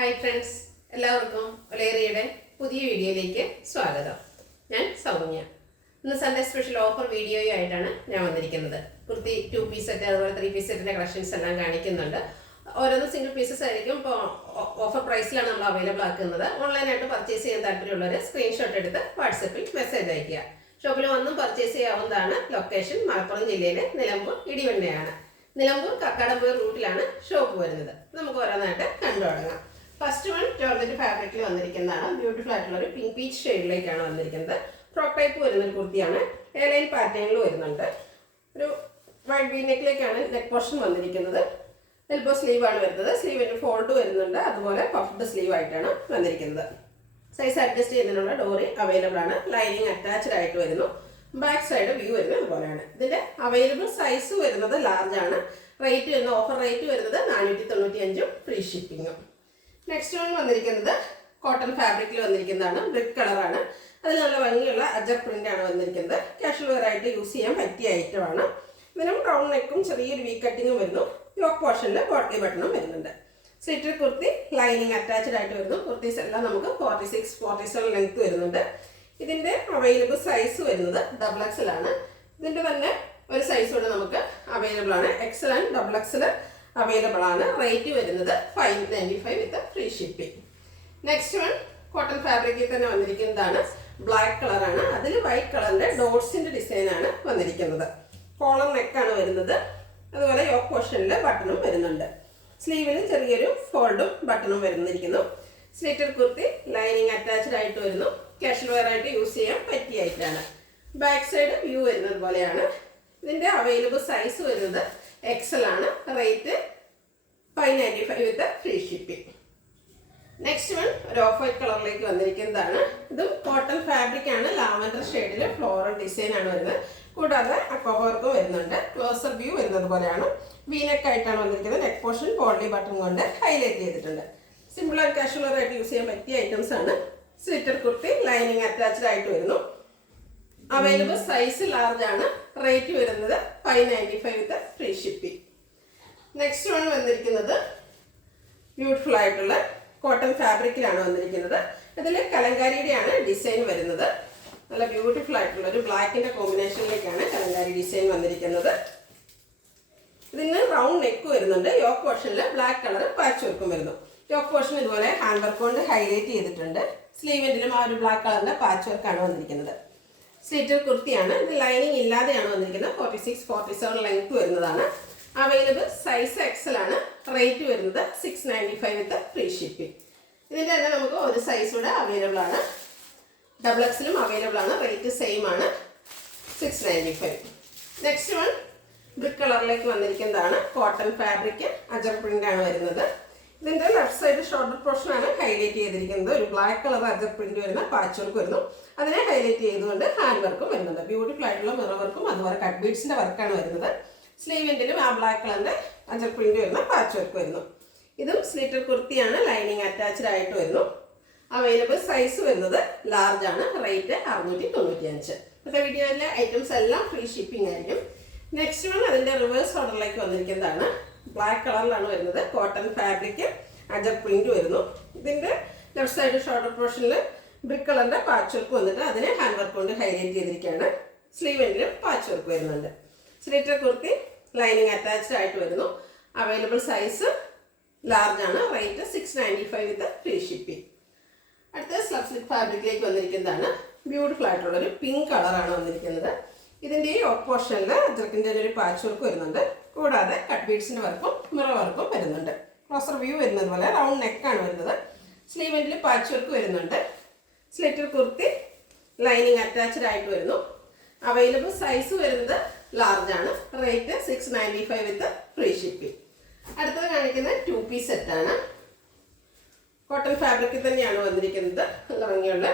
Hi friends, എല്ലാവർക്കും ഒലേറിയുടെ പുതിയ വീഡിയോയിലേക്ക് സ്വാഗതം. ഞാൻ സൗമ്യ. ഇന്ന് സൺഡേ സ്പെഷ്യൽ ഓഫർ വീഡിയോയായിട്ടാണ് ഞാൻ വന്നിരിക്കുന്നത്. കുർത്തി 2 പീസ് സെറ്റ് അതുപോലെ 3 പീസ് സെറ്റിൻ്റെ കളക്ഷൻസ് എല്ലാം കാണിക്കുന്നുണ്ട്. ഓരോന്നും സിംഗിൾ പീസസ് ആയിരിക്കും. ഇപ്പോൾ ഓഫർ പ്രൈസിലാണ് നമ്മൾ അവൈലബിൾ ആക്കുന്നത്. ഓൺലൈനായിട്ട് പർച്ചേസ് ചെയ്യാൻ താല്പര്യമുള്ളവർ സ്ക്രീൻഷോട്ട് എടുത്ത് വാട്സപ്പിൽ മെസ്സേജ് അയയ്ക്കുക. ഷോപ്പിൽ വന്നും പർച്ചേസ് ചെയ്യാവുന്നതാണ്. ലൊക്കേഷൻ മലപ്പുറം ജില്ലയിലെ നിലമ്പൂർ ഇടിവണ്ണയാണ്. നിലമ്പൂർ കക്കാടംപുഴ റൂട്ടിലാണ് ഷോപ്പ് വരുന്നത്. നമുക്ക് ഓരോന്നായിട്ട് കണ്ടു തുടങ്ങാം. ഫസ്റ്റ് വൺ ജോർജറ്റ് ഫാബ്രിക്കിൽ വന്നിരിക്കുന്നതാണ്. ബ്യൂട്ടിഫുൾ ആയിട്ടുള്ള ഒരു പിങ്ക് പീച്ച് ഷെയ്ഡിലേക്കാണ് വന്നിരിക്കുന്നത്. ഫ്രോക്ക് ടൈപ്പ് വരുന്നൊരു കുർത്തിയാണ്. എയർലൈൻ പാറ്റേണിൽ വരുന്നുണ്ട്. ഒരു വൈഡ് വി നെക്കിലേക്കാണ് നെക്ക് പോർഷൻ വന്നിരിക്കുന്നത്. എൽബോ സ്ലീവ് ആണ് വരുന്നത്. സ്ലീവിന് ഫോൾഡ് വരുന്നുണ്ട്. അതുപോലെ പഫ്ഡ് സ്ലീവ് ആയിട്ടാണ് വന്നിരിക്കുന്നത്. സൈസ് അഡ്ജസ്റ്റ് ചെയ്യുന്നതിനുള്ള ഡോറി അവൈലബിൾ ആണ്. ലൈനിങ് അറ്റാച്ച്ഡ് ആയിട്ട് വരുന്നു. ബാക്ക് സൈഡ് വ്യൂ വരുന്നത് അതുപോലെയാണ്. ഇതിന്റെ അവൈലബിൾ സൈസ് വരുന്നത് ലാർജ് ആണ്. റേറ്റ് വരുന്ന ഓഫർ റേറ്റ് വരുന്നത് 495 ഫ്രീ ഷിപ്പിങ്ങും. നെക്സ്റ്റ് വൺ വന്നിരിക്കുന്നത് കോട്ടൺ ഫാബ്രിക്കിൽ വന്നിരിക്കുന്നതാണ്. ബ്രിക്ക് കളറാണ്. അതിൽ നല്ല ഭംഗിയുള്ള അജർ പ്രിന്റ് ആണ് വന്നിരിക്കുന്നത്. കാഷ്വൽ വെയർ ആയിട്ട് യൂസ് ചെയ്യാൻ പറ്റിയ ഐറ്റമാണ്. ഇതിനും റൗണ്ട് നെക്കും ചെറിയൊരു വി കട്ടിങ്ങും വരുന്നു. യോക്ക് പോർഷനിൽ ബോട്ടി ബട്ടണും വരുന്നുണ്ട്. സ്ലിറ്റഡ് കുർത്തി ലൈനിങ് അറ്റാച്ച്ഡ് ആയിട്ട് വരുന്നു. കുർത്തീസ് എല്ലാം നമുക്ക് 46-47 ലെങ്ത് വരുന്നുണ്ട്. ഇതിന്റെ അവൈലബിൾ സൈസ് വരുന്നത് XXL ആണ്. ഇതിന്റെ തന്നെ ഒരു സൈസ് കൂടെ നമുക്ക് അവൈലബിൾ ആണ്. XL ആൻഡ് XXL അവൈലബിൾ ആണ്. റേറ്റ് വരുന്നത് 595 വിത്ത് free shipping. Next one cotton ഫാബ്രിക്കിൽ തന്നെ വന്നിരിക്കുന്നതാണ്. ബ്ലാക്ക് കളറാണ്. അതിൽ വൈറ്റ് കളറിന്റെ ഡോട്ട്സിന്റെ ഡിസൈൻ ആണ് വന്നിരിക്കുന്നത്. കോളർ നെക്കാണ് വരുന്നത്. അതുപോലെ യോക്ക് പോർഷനിൽ ബട്ടണും വരുന്നുണ്ട്. സ്ലീവിന് ചെറിയൊരു ഫോൾഡും ബട്ടണും വരുന്നിരിക്കുന്നു. സ്ലിറ്റഡ് കുർത്തി ലൈനിങ് അറ്റാച്ച്ഡ് ആയിട്ട് വരുന്നു. കാഷ്വൽ വെയർ ആയിട്ട് യൂസ് ചെയ്യാൻ പറ്റിയ ഐറ്റാണ്. ബാക്ക് സൈഡ് വ്യൂ വരുന്നത് പോലെയാണ്. ഇതിന്റെ അവൈലബിൾ സൈസ് വരുന്നത് XL ആണ്. റേറ്റ് 595 വിത്ത് ഫ്രീ ഷിപ്പിംഗ്. നെക്സ്റ്റ് വൺ ഒരു ഓഫ് വൈറ്റ് കളറിലേക്ക് വന്നിരിക്കുന്നതാണ്. ഇതും കോട്ടൺ ഫാബ്രിക് ആണ്. ലാവൻഡർ ഷെയ്ഡിൽ ഫ്ലോറൽ ഡിസൈൻ ആണ് വരുന്നത്. കൂടാതെ അക്കോവർക്കും വരുന്നുണ്ട്. ക്ലോസർ വ്യൂ വരുന്നത് പോലെയാണ്. വീനെക്ക് ആയിട്ടാണ് വന്നിരിക്കുന്നത്. നെക്ക് പോർഷൻ പോളി ബട്ടൺ കൊണ്ട് ഹൈലൈറ്റ് ചെയ്തിട്ടുണ്ട്. സിമ്പിൾ ആൻഡ് കാഷ്വൽ ആയിട്ട് യൂസ് ചെയ്യാൻ പറ്റിയ ഐറ്റംസ് ആണ്. സ്ലിറ്റഡ് കുർത്തി ലൈനിങ് അറ്റാച്ച്ഡ് ആയിട്ട് വരുന്നു. അവൈലബിൾ സൈസ് ലാർജ് ആണ്. റേറ്റ് വരുന്നത് 595 വിത്ത് ഫ്രീ ഷിപ്പിംഗ്. നെക്സ്റ്റ് വൺ വന്നിരിക്കുന്നത് ബ്യൂട്ടിഫുൾ ആയിട്ടുള്ള കോട്ടൺ ഫാബ്രിക്കിലാണ് വന്നിരിക്കുന്നത്. ഇതിൽ കലങ്കാരിയുടെയാണ് ഡിസൈൻ വരുന്നത്. നല്ല ബ്യൂട്ടിഫുൾ ആയിട്ടുള്ള ഒരു ബ്ലാക്കിന്റെ കോമ്പിനേഷനിലേക്കാണ് കലങ്കാരി ഡിസൈൻ വന്നിരിക്കുന്നത്. ഇതിന് റൗണ്ട് നെക്ക് വരുന്നുണ്ട്. യോക്ക് പോർഷനിൽ ബ്ലാക്ക് കളർ പാച്ച് വർക്കും വരുന്നു. യോക്ക് പോർഷൻ ഇതുപോലെ ഹാൻഡ് വർക്ക് കൊണ്ട് ഹൈലൈറ്റ് ചെയ്തിട്ടുണ്ട്. സ്ലീവെന്റിലും ആ ഒരു ബ്ലാക്ക് കളറിന്റെ പാച്ച് വർക്കാണ് വന്നിരിക്കുന്നത്. സ്ലിറ്റഡ് കുർത്തിയാണ്. ഇത് ലൈനിങ് ഇല്ലാതെയാണ് വന്നിരിക്കുന്നത്. 46-47 ലെങ്ത് വരുന്നതാണ്. അവൈലബിൾ സൈസ് XL ആണ്. റേറ്റ് വരുന്നത് 695 വിത്ത് ഫ്രീ ഷിപ്പിംഗ്. ഇതിന്റെ തന്നെ നമുക്ക് ഒരു സൈസ് കൂടെ അവൈലബിൾ ആണ്. XXLും അവൈലബിൾ ആണ്. റേറ്റ് സെയിം ആണ്, 695. നെക്സ്റ്റ് വൺ ബ്രിക്ക് കളറിലേക്ക് വന്നിരിക്കുന്നതാണ്. കോട്ടൺ ഫാബ്രിക് അജർ പ്രിന്റ് ആണ് വരുന്നത്. ഇതിന്റെ ലെഫ്റ്റ് സൈഡ് ഷോൾഡർ പോർഷൻ ആണ് ഹൈലൈറ്റ് ചെയ്തിരിക്കുന്നത്. ഒരു ബ്ലാക്ക് കളർ അജർ പ്രിന്റ് വരുന്ന പാച്ച് വർക്ക് വരുന്നു. അതിനെ ഹൈലൈറ്റ് ചെയ്തുകൊണ്ട് ഹാൻഡ് വർക്കും വരുന്നുണ്ട്. ബ്യൂട്ടിഫുൾ ആയിട്ടുള്ള മിറർ വർക്കും അതുപോലെ കട്ട് ബീഡ്സിന്റെ വർക്കാണ് വരുന്നത്. സ്ലീവിന്റിലും ആ ബ്ലാക്ക് കളറിന്റെ അജർ പ്രിന്റ് വരുന്ന പാച്ച് വർക്ക് വരുന്നു. ഇതും സ്ലിറ്റഡ് കുർത്തിയാണ്. ലൈനിങ് അറ്റാച്ച്ഡ് ആയിട്ട് വരുന്നു. അവൈലബിൾ സൈസ് വരുന്നത് ലാർജ് ആണ്. റേറ്റ് 695. ഇന്നത്തെ വീഡിയോയിലെ ഐറ്റംസ് എല്ലാം ഫ്രീ ഷിപ്പിംഗ് ആയിരിക്കും. നെക്സ്റ്റ് വൺ അതിന്റെ റിവേഴ്സ് ഓർഡറിലേക്ക് വന്നിരിക്കുന്നതാണ്. ബ്ലാക്ക് കളറിലാണ് വരുന്നത്. കോട്ടൺ ഫാബ്രിക് അജർ പ്രിന്റ് വരുന്നു. ഇതിന്റെ ലെഫ്റ്റ് സൈഡ് ഷോൾഡർ പോർഷനിൽ ബ്രിക്ക് കളറിന്റെ പാച്ച് വർക്ക് വന്നിട്ട് അതിനെ ഹാൻഡ് വർക്ക് കൊണ്ട് ഹൈലൈറ്റ് ചെയ്തിരിക്കുകയാണ്. സ്ലീവെന്റിലും പാച്ച് വർക്ക് വരുന്നുണ്ട്. സ്ലിറ്റഡ് കുർത്തി ലൈനിങ് അറ്റാച്ച്ഡ് ആയിട്ട് വരുന്നു. അവൈലബിൾ സൈസ് ലാർജ് ആണ്. റേറ്റ് 695 വിത്ത് ഫ്രീ ഷിപ്പിംഗ്. അടുത്ത സ്ലബ് സ്ലിറ്റ് ഫാബ്രിക്കിലേക്ക് വന്നിരിക്കുന്നതാണ്. ബ്യൂട്ടിഫുൾ ആയിട്ടുള്ള ഒരു പിങ്ക് കളറാണ് വന്നിരിക്കുന്നത്. ഇതിന്റെ ഈ ഓപ്പോഷനിൽ അജർക്കിന്റെ ഒരു പാച്ച് വർക്ക് വരുന്നുണ്ട്. കൂടാതെ കട്ട് ബീഡ്സിന്റെ വർക്കും മിറർ വർക്കും വരുന്നുണ്ട്. ക്ലോസർ വ്യൂ വരുന്നത് പോലെ റൗണ്ട് നെക്കാണ് വരുന്നത്. സ്ലീവെന്റിൽ പാച്ച് വർക്ക് വരുന്നുണ്ട്. സ്ലിറ്റഡ് കുർത്തി ലൈനിങ് അറ്റാച്ച്ഡ് ആയിട്ട് വരുന്നു. അവൈലബിൾ സൈസ് വരുന്നത് ലാർജ് ആണ്. റേറ്റ് 695 വിത്ത് ഫ്രീ ഷിപ്പിംഗ്. അടുത്തത് കാണിക്കുന്നത് 2 പീസ് സെറ്റ് ആണ്. കോട്ടൺ ഫാബ്രിക്കിൽ തന്നെയാണ് വന്നിരിക്കുന്നത്. നല്ല ഭംഗിയുള്ള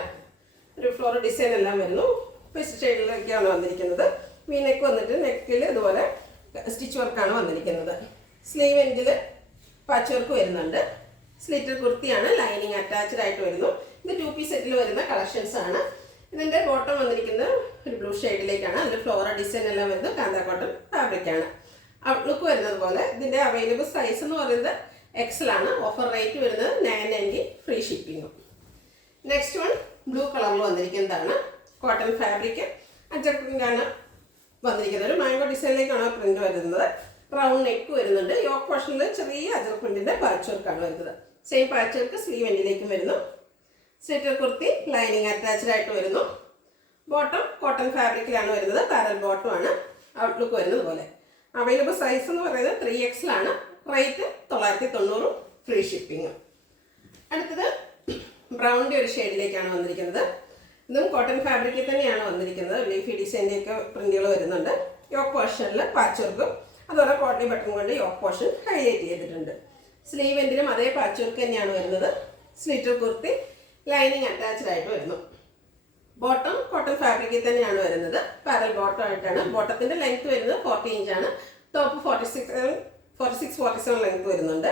ഒരു ഫ്ലോറൽ ഡിസൈൻ എല്ലാം വരുന്നു. പേസ്റ്റ് ഷെയ്ഡിലൊക്കെയാണ് വന്നിരിക്കുന്നത്. വി നെക്ക് വന്നിട്ട് നെക്കിൽ ഇതുപോലെ സ്റ്റിച്ച് വർക്കാണ് വന്നിരിക്കുന്നത്. സ്ലീവ് എൻഡിൽ പാച്ച് വർക്ക് വരുന്നുണ്ട്. സ്ലിറ്റഡ് കുർത്തിയാണ്. ലൈനിങ് അറ്റാച്ച്ഡ് ആയിട്ട് വരുന്നു. ഇത് 2 പീസ് സെറ്റിൽ വരുന്ന കളക്ഷൻസ് ആണ്. ഇതിന്റെ ബോട്ടം വന്നിരിക്കുന്നത് ഒരു ബ്ലൂ ഷെയ്ഡിലേക്കാണ്. അതിൽ ഫ്ലോറൽ ഡിസൈൻ എല്ലാം വരുന്നത് കാന്ത കോട്ടൺ ഫാബ്രിക് ആണ്. ഔട്ട്ലുക്ക് വരുന്നത് പോലെ. ഇതിന്റെ അവൈലബിൾ സൈസ് എന്ന് പറയുന്നത് XL ആണ്. ഓഫർ റേറ്റ് വരുന്നത് 995 നെക്സ്റ്റ് വൺ ബ്ലൂ കളറിൽ വന്നിരിക്കുന്നതാണ്. കോട്ടൺ ഫാബ്രിക് അജർ പ്രിൻ്റാണ് വന്നിരിക്കുന്നത്. ഒരു മാംഗോ ഡിസൈനിലേക്കാണ് പ്രിന്റ് വരുന്നത്. റൗണ്ട് നെക്ക് വരുന്നുണ്ട്. യോക്ക് പോർഷനിൽ ചെറിയ അജർ പ്രിന്റിന്റെ പാച്ച് വർക്കാണ് വരുന്നത്. സെയിം പാച്ച് വർക്ക് സ്ലീവ് എൻഡിലേക്കും വരുന്നു. സ്ലിറ്റർ കുർത്തി ലൈനിങ് അറ്റാച്ച്ഡ് ആയിട്ട് വരുന്നു. ബോട്ടം കോട്ടൺ ഫാബ്രിക്കിലാണ് വരുന്നത്. പാരൽ ബോട്ടം ആണ് ഔട്ട്ലുക്ക് വരുന്നത് പോലെ. അവൈലബിൾ സൈസ് എന്ന് പറയുന്നത് 3XL ആണ്. Rate 990, free shipping. അടുത്തത് ബ്രൗണിൻ്റെ ഒരു ഷെയ്ഡിലേക്കാണ് വന്നിരിക്കുന്നത്. ഇതും കോട്ടൺ ഫാബ്രിക്കിൽ തന്നെയാണ് വന്നിരിക്കുന്നത്. ലീഫി ഡിസൈൻ്റെ ഒക്കെ പ്രിന്റുകൾ വരുന്നുണ്ട്. യോക്ക് പോർഷനിൽ പാച്ച് വർക്കും അതുപോലെ കോട്ടൺ ബട്ടൺ കൊണ്ട് യോക്ക് പോർഷൻ ഹൈലൈറ്റ് ചെയ്തിട്ടുണ്ട്. സ്ലീവ് എൻഡിലും അതേ പാച്ച് വർക്ക് തന്നെയാണ് വരുന്നത്. സ്ലിറ്റർ കുർത്തി ലൈനിങ് അറ്റാച്ച്ഡ് ആയിട്ട് വരുന്നു. ബോട്ടം കോട്ടൺ ഫാബ്രിക്കിൽ തന്നെയാണ് വരുന്നത്. പാരൽ ബോട്ടം ആയിട്ടാണ്. ബോട്ടത്തിൻ്റെ ലെങ്ത് വരുന്നത് 40 ഇഞ്ചാണ്. ടോപ്പ് 46-47 ലെങ്ത് വരുന്നുണ്ട്.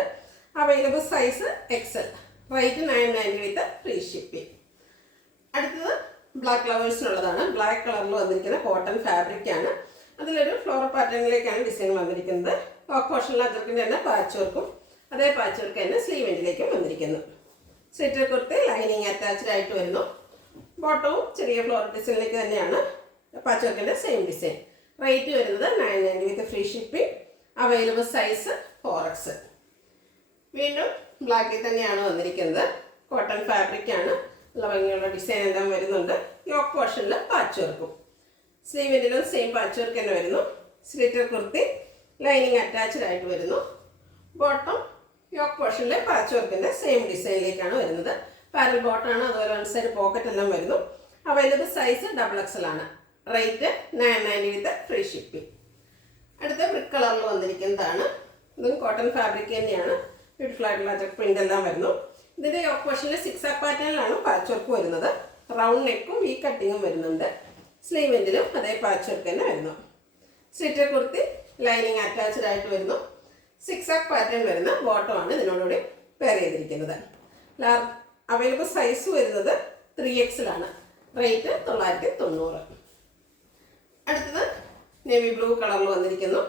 Available size XL. റേറ്റ് 990 വിത്ത് ഫ്രീ ഷിപ്പിംഗ്. അടുത്തത് ബ്ലാക്ക് ലവേഴ്സിനുള്ളതാണ്. ബ്ലാക്ക് കളറിൽ വന്നിരിക്കുന്ന കോട്ടൺ ഫാബ്രിക് ആണ്. അതിലൊരു ഫ്ലോറൽ പാറ്റേണിലേക്കാണ് ഡിസൈൻ വന്നിരിക്കുന്നത്. യോക്ക് പോർഷനിൽ അജർക്കിൻ്റെ തന്നെ പാച്ച് വർക്കും അതേ പാച്ച് വർക്ക് തന്നെ സ്ലീവ് എൻഡിലേക്കും വന്നിരിക്കുന്നു. സ്ലിറ്റർ കുർത്തി ലൈനിങ് അറ്റാച്ച്ഡ് ആയിട്ട് വരുന്നു. ബോട്ടവും ചെറിയ ഫ്ലോറൽ ഡിസൈനിലേക്ക് തന്നെയാണ്. പാച്ച് വർക്കിൻ്റെ സെയിം ഡിസൈൻ. റേറ്റ് വരുന്നത് 990 വിത്ത് free shipping. Available size 4XL. വീണ്ടും ബ്ലാക്കിൽ തന്നെയാണ് വന്നിരിക്കുന്നത്. കോട്ടൺ ഫാബ്രിക് ആണ്. നല്ല ഭംഗിയുള്ള ഡിസൈൻ എല്ലാം വരുന്നുണ്ട്. യോക്ക് പോർഷനിൽ പാച്ച് വർക്കും സ്ലീവിലും സെയിം പാച്ച് വർക്ക് തന്നെ വരുന്നു. സ്ലിറ്റർ കുർത്തി ലൈനിങ് അറ്റാച്ച്ഡ് ആയിട്ട് വരുന്നു. ബോട്ടം യോക്ക് പോർഷനിലെ പാച്ച് വർക്കിൻ്റെ സെയിം ഡിസൈനിലേക്കാണ് വരുന്നത്. പാരൽ ബോട്ടാണ്. അതുപോലെ വൺ സൈഡ് പോക്കറ്റ് എല്ലാം വരുന്നു. അവൈലബിൾ സൈസ് XXL ആണ്. റേറ്റ് 990 വിത്ത് ഫ്രീ ഷിപ്പിംഗ്. അടുത്ത ബ്രിക്ക് കളറിൽ വന്നിരിക്കുന്നതാണ്. ഇതും കോട്ടൺ ഫാബ്രിക് തന്നെയാണ്. ബ്യൂട്ടിഫുൾ ആയിട്ടുള്ള അജക് പ്രിന്റ് എല്ലാം വരുന്നു. ഇതിൻ്റെ യോക്ക് പോർഷനിൽ 6 പാറ്റേണിലാണ് പാച്ച് വർക്ക് വരുന്നത്. റൗണ്ട് നെക്കും വി കട്ടിങ്ങും വരുന്നുണ്ട്. സ്ലീവ് എൻഡിലും അതേ പാച്ച് വർക്ക് തന്നെ വരുന്നു. സ്ലിറ്റർ കുർത്തി ലൈനിങ് അറ്റാച്ച്ഡ് ആയിട്ട് വരുന്നു. 6 പാറ്റേൺ വരുന്ന ബോട്ടമാണ് ഇതിനോടുകൂടി പെയർ ചെയ്തിരിക്കുന്നത്. അവൈലബിൾ സൈസ് വരുന്നത് 3XL ആണ്. റേറ്റ് 990. അടുത്തത് നേവി ബ്ലൂ കളറിൽ വന്നിരിക്കുന്നു.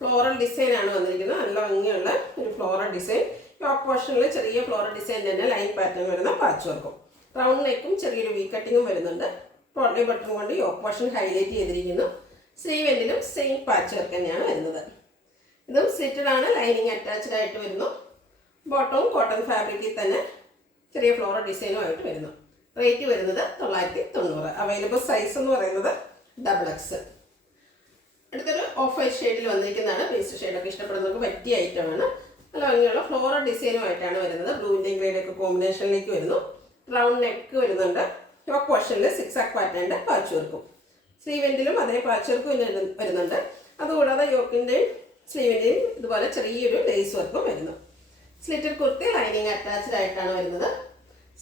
ഫ്ലോറൽ ഡിസൈൻ ആണ് വന്നിരിക്കുന്നത്. നല്ല ഭംഗിയുള്ള ഒരു ഫ്ലോറൽ ഡിസൈൻ. യോക്ക് പോർഷനിൽ ചെറിയ ഫ്ലോറൽ ഡിസൈൻ തന്നെ ലൈൻ പാറ്റേൺ വരുന്ന പാച്ച് വർക്കും റൗണ്ട് നെക്കും ചെറിയൊരു വി കട്ടിങ്ങും വരുന്നുണ്ട്. പോട്ട്ലി ബട്ടൺ കൊണ്ട് യോക്ക് പോർഷൻ ഹൈലൈറ്റ് ചെയ്തിരിക്കുന്നു. സ്ലീവ് എൻഡിലും സെയിം പാച്ച് വർക്ക് തന്നെയാണ് വരുന്നത്. ഇതും സ്ലിറ്റഡ് ആണ്. ലൈനിങ് അറ്റാച്ച്ഡ് ആയിട്ട് വരുന്നു. ബോട്ടവും കോട്ടൺ ഫാബ്രിക്കിൽ തന്നെ ചെറിയ ഫ്ലോറൽ ഡിസൈനും ആയിട്ട് വരുന്നു. റേറ്റ് വരുന്നത് 990. അവൈലബിൾ സൈസ് എന്ന് പറയുന്നത് XXL. അടുത്തൊരു ഓഫ് വൈറ്റ് ഷെയ്ഡിൽ വന്നിരിക്കുന്നതാണ്. പേസ്റ്റ് ഷെയ്ഡൊക്കെ ഇഷ്ടപ്പെടുന്നവർക്ക് പറ്റിയ ഐറ്റമാണ്. നല്ല ഭംഗിയുള്ള ഫ്ലോറൽ ഡിസൈനുമായിട്ടാണ് വരുന്നത്. ബ്ലൂവിൻ്റെയും ഗ്രേഡൊക്കെ കോമ്പിനേഷനിലേക്ക് വരുന്നു. റൗണ്ട് നെക്ക് വരുന്നുണ്ട്. യോക്ക് പോർഷനിൽ 6 പാറ്റേണിൻ്റെ പാച്ച് വർക്കും സ്ലീവ് എൻഡിലും അതേ പാച്ച് വർക്കും വരുന്നുണ്ട്. അതുകൂടാതെ യോക്കിൻ്റെയും സ്ലീവിൻ്റെയും ഇതുപോലെ ചെറിയൊരു ലേസ് വർക്കും വരുന്നു. സ്ലിറ്റർ കുർത്തി ലൈനിങ് അറ്റാച്ച്ഡ് ആയിട്ടാണ് വരുന്നത്.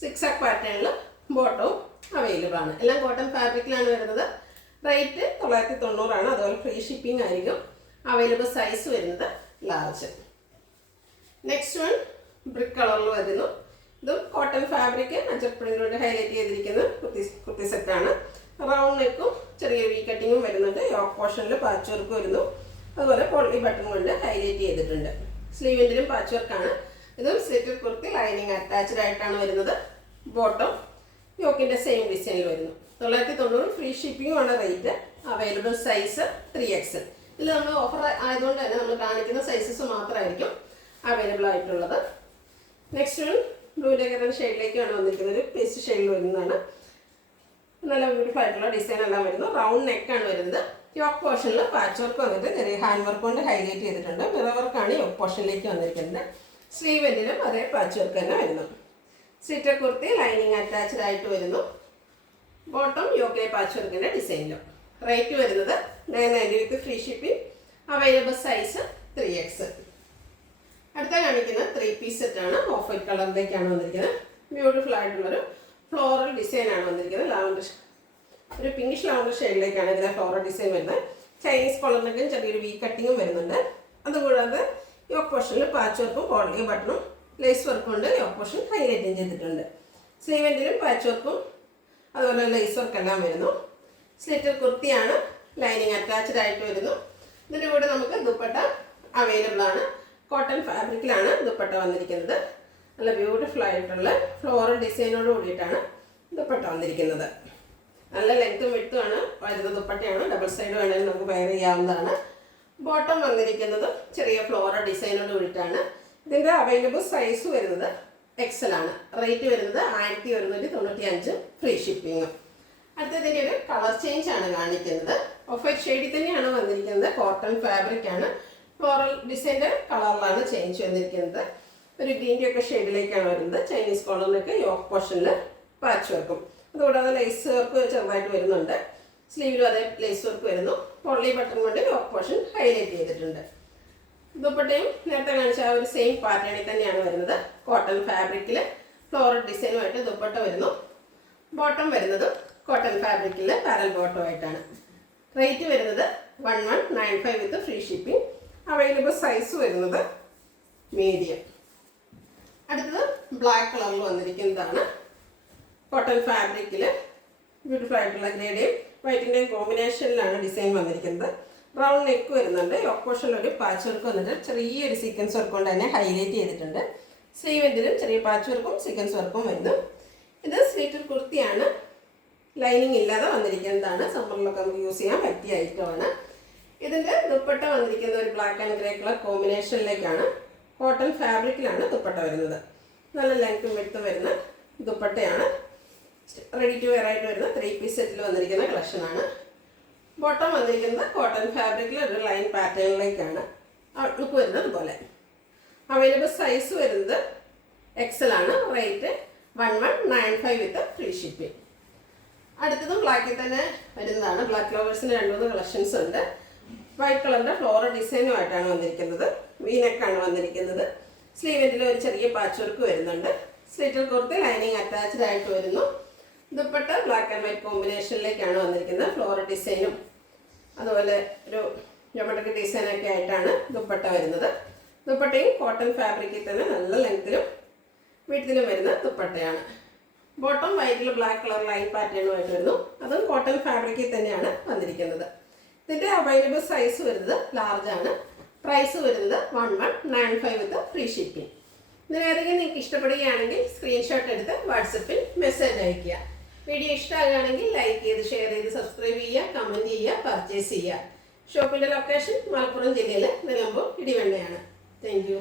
6 പാറ്റേണിൽ ബോട്ടവും അവൈലബിൾ ആണ്. എല്ലാം കോട്ടൺ ഫാബ്രിക്കിലാണ് വരുന്നത്. റേറ്റ് 990 ആണ്. അതുപോലെ ഫ്രീ ഷിപ്പിംഗ് ആയിരിക്കും. അവൈലബിൾ സൈസ് വരുന്നത് ലാർജ്. നെക്സ്റ്റ് വൺ ബ്രിക്ക് കളറിൽ വരുന്നു. ഇതും കോട്ടൺ ഫാബ്രിക് അജക് പ്രിന്റ് കൊണ്ട് ഹൈലൈറ്റ് ചെയ്തിരിക്കുന്ന കുർത്തി സെറ്റാണ്. റൗണ്ട് നെക്കും ചെറിയൊരു വി കട്ടിങ്ങും വരുന്നുണ്ട്. യോക്ക് പോർഷനിൽ പാച്ച് വർക്ക് വരുന്നു. അതുപോലെ പോട്ട്ലി ബട്ടൺ കൊണ്ട് ഹൈലൈറ്റ് ചെയ്തിട്ടുണ്ട്. സ്ലീവിൻ്റെയും പാച്ച് വർക്കാണ്. ഇതും സ്ലിറ്റർ കുർത്തി ലൈനിങ് അറ്റാച്ച്ഡ് ആയിട്ടാണ് വരുന്നത്. ബോട്ടം യോക്കിൻ്റെ സെയിം ഡിസൈനിൽ വരുന്നു. 990 ഫ്രീ ഷിപ്പിംഗും ആണ് റേറ്റ്. Available size 3XL. ഇതിൽ നമ്മൾ ഓഫർ ആയതുകൊണ്ട് തന്നെ നമ്മൾ കാണിക്കുന്ന സൈസസ് മാത്രമായിരിക്കും അവൈലബിൾ ആയിട്ടുള്ളത്. നെക്സ്റ്റ് വൺ ബ്ലൂവിൻ്റെ ഒക്കെ ഷെയ്ഡിലേക്കാണ് വന്നിരിക്കുന്നത്. പേസ്റ്റ് ഷെയ്ഡിൽ വരുന്നതാണ്. നല്ല ബ്യൂട്ടിഫുൾ ആയിട്ടുള്ള ഡിസൈൻ എല്ലാം വരുന്നു. റൗണ്ട് നെക്കാണ് വരുന്നത്. യോക്ക് പോർഷനിൽ പാച്ച് വർക്ക് വന്നിട്ട് ചെറിയ ഹാൻഡ് വർക്ക് കൊണ്ട് ഹൈലൈറ്റ് ചെയ്തിട്ടുണ്ട്. മിറർ വർക്കാണ് യോക്ക് പോർഷനിലേക്ക് വന്നിരിക്കുന്നത്. സ്ലീവ് എൻഡിലും അതേ പാച്ച് വർക്ക് തന്നെ വരുന്നു. സ്ലിറ്റർ കുർത്തി ലൈനിങ് അറ്റാച്ച്ഡ് ആയിട്ട് വരുന്നു. ബോട്ടം യോക്കെ പാച്ച് വർക്കിൻ്റെ ഡിസൈനിലും. റേറ്റ് വരുന്നത് 990 വിത്ത് free shipping. Available size 3XL. അടുത്ത കാണിക്കുന്ന 3 പീസ് സെറ്റാണ്. ഓഫ് വൈറ്റ് കളറിലേക്കാണ് വന്നിരിക്കുന്നത്. ബ്യൂട്ടിഫുൾ ആയിട്ടുള്ളൊരു ഫ്ലോറൽ ഡിസൈനാണ് വന്നിരിക്കുന്നത്. ലാവൻഡർ ഒരു പിങ്കിഷ് ലാവൻഡർ ഷെയ്ഡിലേക്കാണ് ഇതിലെ ഫ്ലോറൽ ഡിസൈൻ വരുന്നത്. ചൈനീസ് കോളറിനൊക്കെ ചെറിയൊരു വി കട്ടിങ്ങും വരുന്നുണ്ട്. അതുകൂടാതെ യോക്ക് പോർഷനിൽ പാച്ച് വർക്കും പോട്ട്ലി ബട്ടണും ലേസ് വർക്കും കൊണ്ട് യോക്ക് പോർഷൻ ഹൈലൈറ്റും ചെയ്തിട്ടുണ്ട്. സ്ലീവ് എൻഡിലും പാച്ച് വർക്കും അതുപോലെ ലേസ് വർക്ക് എല്ലാം വരുന്നു. സ്ലിറ്റർ കുർത്തിയാണ്. ലൈനിങ് അറ്റാച്ച്ഡ് ആയിട്ട് വരുന്നു. ഇതിൻ്റെ കൂടെ നമുക്ക് ദുപ്പട്ട അവൈലബിൾ ആണ്. കോട്ടൺ ഫാബ്രിക്കിലാണ് ദുപ്പട്ട വന്നിരിക്കുന്നത്. നല്ല ബ്യൂട്ടിഫുൾ ആയിട്ടുള്ള ഫ്ലോറൽ ഡിസൈനോട് കൂടിയിട്ടാണ് ദുപ്പട്ട വന്നിരിക്കുന്നത്. നല്ല ലെങ്ത്തും വിട്ടുമാണ് വരുന്ന ദുപ്പട്ടയാണ്. ഡബിൾ സൈഡ് വേണമെങ്കിൽ നമുക്ക് വെയർ ചെയ്യാവുന്നതാണ്. ബോട്ടം വന്നിരിക്കുന്നത് ചെറിയ ഫ്ലോറൽ ഡിസൈനോട് കൂടിയിട്ടാണ്. ഇതിൻ്റെ അവൈലബിൾ സൈസ് വരുന്നത് എക്സൽ ആണ്. റേറ്റ് വരുന്നത് 1195, ഫ്രീ ഷിപ്പിങ്ങും. അടുത്തതിൻ്റെ ഒരു കളർ ചേഞ്ച് ആണ് കാണിക്കുന്നത്. ഓഫ് വൈറ്റ് ഷെയ്ഡിൽ തന്നെയാണ് വന്നിരിക്കുന്നത്. കോട്ടൺ ഫാബ്രിക് ആണ്. ഫ്ലോറൽ ഡിസൈൻ്റെ കളറിലാണ് ചേഞ്ച് വന്നിരിക്കുന്നത്. ഒരു ഗ്രീൻ്റെ ഒക്കെ ഷെയ്ഡിലേക്കാണ് വരുന്നത്. ചൈനീസ് കോളറിലൊക്കെ യോക്ക് പോർഷനിൽ പാച്ച് വർക്കും, അതുകൂടാതെ ലേസ് വർക്ക് ചെറുതായിട്ട് വരുന്നുണ്ട്. സ്ലീവിലും അതേ ലേസ് വർക്ക് വരുന്നു. പൊള്ളി ബട്ടൺ കൊണ്ട് യോക്ക് പോർഷൻ ഹൈലൈറ്റ് ചെയ്തിട്ടുണ്ട്. ദുപ്പട്ടയും നേരത്തെ കാണിച്ച ആ ഒരു സെയിം പാറ്റേണിൽ തന്നെയാണ് വരുന്നത്. കോട്ടൺ ഫാബ്രിക്കിൽ ഫ്ലോറൽ ഡിസൈനുമായിട്ട് ദുപ്പട്ട വരുന്നു. ബോട്ടം വരുന്നത് കോട്ടൺ ഫാബ്രിക്കിൽ പാരൽ ബോട്ടമായിട്ടാണ്. റേറ്റ് വരുന്നത് 1195 വിത്ത് ഫ്രീ ഷിപ്പിംഗ്. അവൈലബിൾ സൈസ് വരുന്നത് മീഡിയം. അടുത്തത് ബ്ലാക്ക് കളറിൽ വന്നിരിക്കുന്നതാണ്. കോട്ടൺ ഫാബ്രിക്കിൽ ബ്യൂട്ടിഫുൾ ആയിട്ടുള്ള ഗ്രേഡയും വൈറ്റിൻ്റെയും കോമ്പിനേഷനിലാണ് ഡിസൈൻ വന്നിരിക്കുന്നത്. റൗണ്ട് നെക്ക് വരുന്നുണ്ട്. യോക്ക് പോർഷനിൽ ഒരു പാച്ച് വർക്ക് വന്നിട്ട് ചെറിയൊരു സീക്വൻസ് വർക്ക് കൊണ്ട് തന്നെ ഹൈലൈറ്റ് ചെയ്തിട്ടുണ്ട്. സ്ലീവെൻറ്റിലും ചെറിയ പാച്ച് വർക്കും സീക്വൻസ് വർക്കും വരുന്നു. ഇത് സ്ലീറ്റർ കുർത്തിയാണ്. ലൈനിങ് ഇല്ലാതെ വന്നിരിക്കുന്നതാണ്. സമ്മറിലൊക്കെ നമുക്ക് യൂസ് ചെയ്യാൻ പറ്റിയ ഐറ്റമാണ്. ഇതിൻ്റെ ദുപ്പട്ട വന്നിരിക്കുന്ന ഒരു ബ്ലാക്ക് ആൻഡ് ഗ്രേ കളർ കോമ്പിനേഷനിലേക്കാണ്. കോട്ടൺ ഫാബ്രിക്കിലാണ് ദുപ്പട്ട വരുന്നത്. നല്ല ലെങ്ത്തും വിഡ്ത്തും വരുന്ന ദുപ്പട്ടയാണ്. റെഡി ടു വെയർ ആയിട്ട് വരുന്ന 3 പീസ് സെറ്റിൽ വന്നിരിക്കുന്ന കളക്ഷനാണ്. ബോട്ടം വന്നിരിക്കുന്നത് കോട്ടൺ ഫാബ്രിക്കിൽ ഒരു ലൈൻ പാറ്റേണിലേക്കാണ്. ഔട്ട്ലുക്ക് വരുന്നത് ഇതുപോലെ. അവൈലബിൾ സൈസ് വരുന്നത് എക്സൽ ആണ്. റേറ്റ് 1195 വിത്ത് ഫ്രീ ഷിപ്പിംഗ്. അടുത്തതും ബ്ലാക്കിൽ തന്നെ വരുന്നതാണ്. ബ്ലാക്ക് ലവേഴ്സിന് 2-3 കളക്ഷൻസ് ഉണ്ട്. വൈറ്റ് കളറിൻ്റെ ഫ്ലോറൽ ഡിസൈനുമായിട്ടാണ് വന്നിരിക്കുന്നത്. വീനെക്കാണ് വന്നിരിക്കുന്നത്. സ്ലീവെൻറ്റിൽ ഒരു ചെറിയ പാച്ച് വർക്ക് വരുന്നുണ്ട്. സ്ലിറ്റർ കുർത്തി ലൈനിങ് അറ്റാച്ച്ഡ് ആയിട്ട് വരുന്നു. ദുപ്പട്ട ബ്ലാക്ക് ആൻഡ് വൈറ്റ് കോമ്പിനേഷനിലേക്കാണ് വന്നിരിക്കുന്നത്. ഫ്ലോറൽ ഡിസൈനും അതുപോലെ ഒരു ജോമെട്രിക് ഡിസൈനൊക്കെ ആയിട്ടാണ് ദുപ്പട്ട വരുന്നത്. ദുപ്പട്ടയും കോട്ടൺ ഫാബ്രിക്കിൽ തന്നെ നല്ല ലെങ്ത്തിലും വിഡ്ത്തിലും വരുന്ന ദുപ്പട്ടയാണ്. ബോട്ടം വൈറ്റിൽ ബ്ലാക്ക് കളർ ലൈൻ പാറ്റേണുമായിട്ട് വരുന്നു. അതും കോട്ടൺ ഫാബ്രിക്കിൽ തന്നെയാണ് വന്നിരിക്കുന്നത്. ഇതിൻ്റെ അവൈലബിൾ സൈസ് വരുന്നത് ലാർജ് ആണ്. പ്രൈസ് വരുന്നത് 1195 വിത്ത് ഫ്രീ ഷിപ്പിംഗ്. ഇതിലേതെങ്കിലും നിങ്ങൾക്ക് ഇഷ്ടപ്പെടുകയാണെങ്കിൽ സ്ക്രീൻഷോട്ട് എടുത്ത് വാട്സപ്പിൽ മെസ്സേജ് അയയ്ക്കുക. വീഡിയോ ഇഷ്ടമാകുകയാണെങ്കിൽ ലൈക്ക് ചെയ്ത് ഷെയർ ചെയ്ത് സബ്സ്ക്രൈബ് ചെയ്യുക, കമൻറ്റ് ചെയ്യുക, പർച്ചേസ് ചെയ്യുക. ഷോപ്പിൻ്റെ ലൊക്കേഷൻ മലപ്പുറം ജില്ലയിൽ നിലമ്പൂർ ഇടിവണ്ണയാണ്. Thank you.